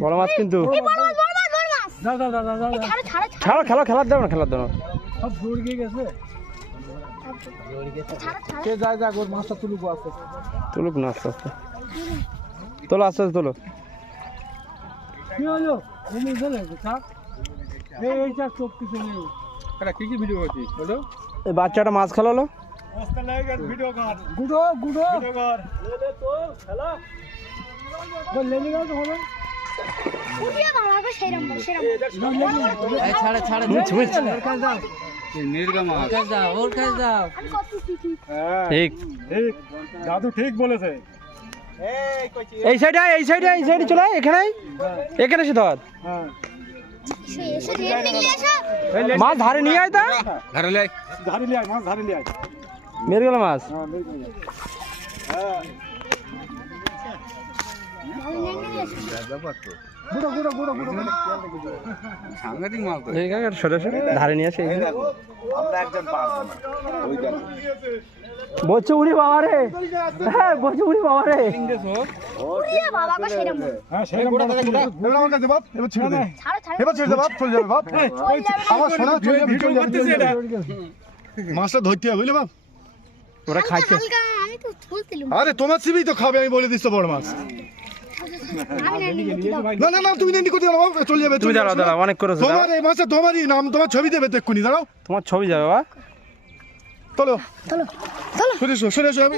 বড় মাছ কিন্তু ছাড়ো খেলা খেলার দাও না খেলার দাও না সব দৌড় গিয়ে গেছে কে যায় যাক ওর মাছটা তুলুক আস্তে তুলুক না আস্তে আস্তে তোলো আস্তে আস্তে তোলো কি হলো এমনি চলে থাক এই চার চোখ কিছু নেই এটা কি ভিডিও হচ্ছে বলো এই বাচ্চাটা মাছ খেলালো রাস্তা লাগে গেছে ভিডিও কর গুডো গুডো ভিডিও কর লে তো খেলা বল লেনি গাও তো হলো উঠিয়ে বাবাকে সেরম এই ছাড়ে ছাড়ে ওর কাছে যাও এই নির্গা মাছ কাছে যাও ওর কাছে যাও আমি কত শিখি ঠিক ঠিক দাদু ঠিক বলেছে এই সাইডে চলে আয়, এখানে এসে ধর হ্যাঁ সে এসে রেড নিয়ে আসো মাছ ধারে নিয়ে আয় তা ধারে লে আয় মাছ ধারে লে আয় মেরে গেল মাছ হ্যাঁ বের করে হ্যাঁ গুডো গুডো গুডো গুডো সাংঘাতিক মাছ তো এই কাকা সরে ধারে নিয়ে আসে আমরা একজন পারবো না ওই দেখো বলছে উড়ি বাবা রে হ্যাঁ বলছে উড়ি বাবা রে উঠিয়ে বাবাকে সেরম হ্যাঁ সেই গুডো গুডো আমার কাছে বাপ এবার ছেড়ে দে ছাড়ো ছাড়ো এবার ছেড়ে দে বাপ চলে যাবে বাপ আমার সোনা চলে যাবে ভিডিও করতেছে এটা মাছটা ধরতে হবে বুঝলে বাপ ওরা খাইছে হালকা আমি তো তুলছিলাম আরে তোমার সিবি তো খাবে আমি বলে দিচ্ছি বড় মাছ আমি না নিয়ে না না না তুমি নেন্ডি করতে পারো বাপ চলে যাবে তুমি দাঁড়াও অনেক করেছো তোমার এই মাছটা তোমারই নাম তোমার ছবি দেবে তো এক্ষুনি দাঁড়াও তোমার ছবি যাবে বা চলো চলো চলো সরে এসো আমি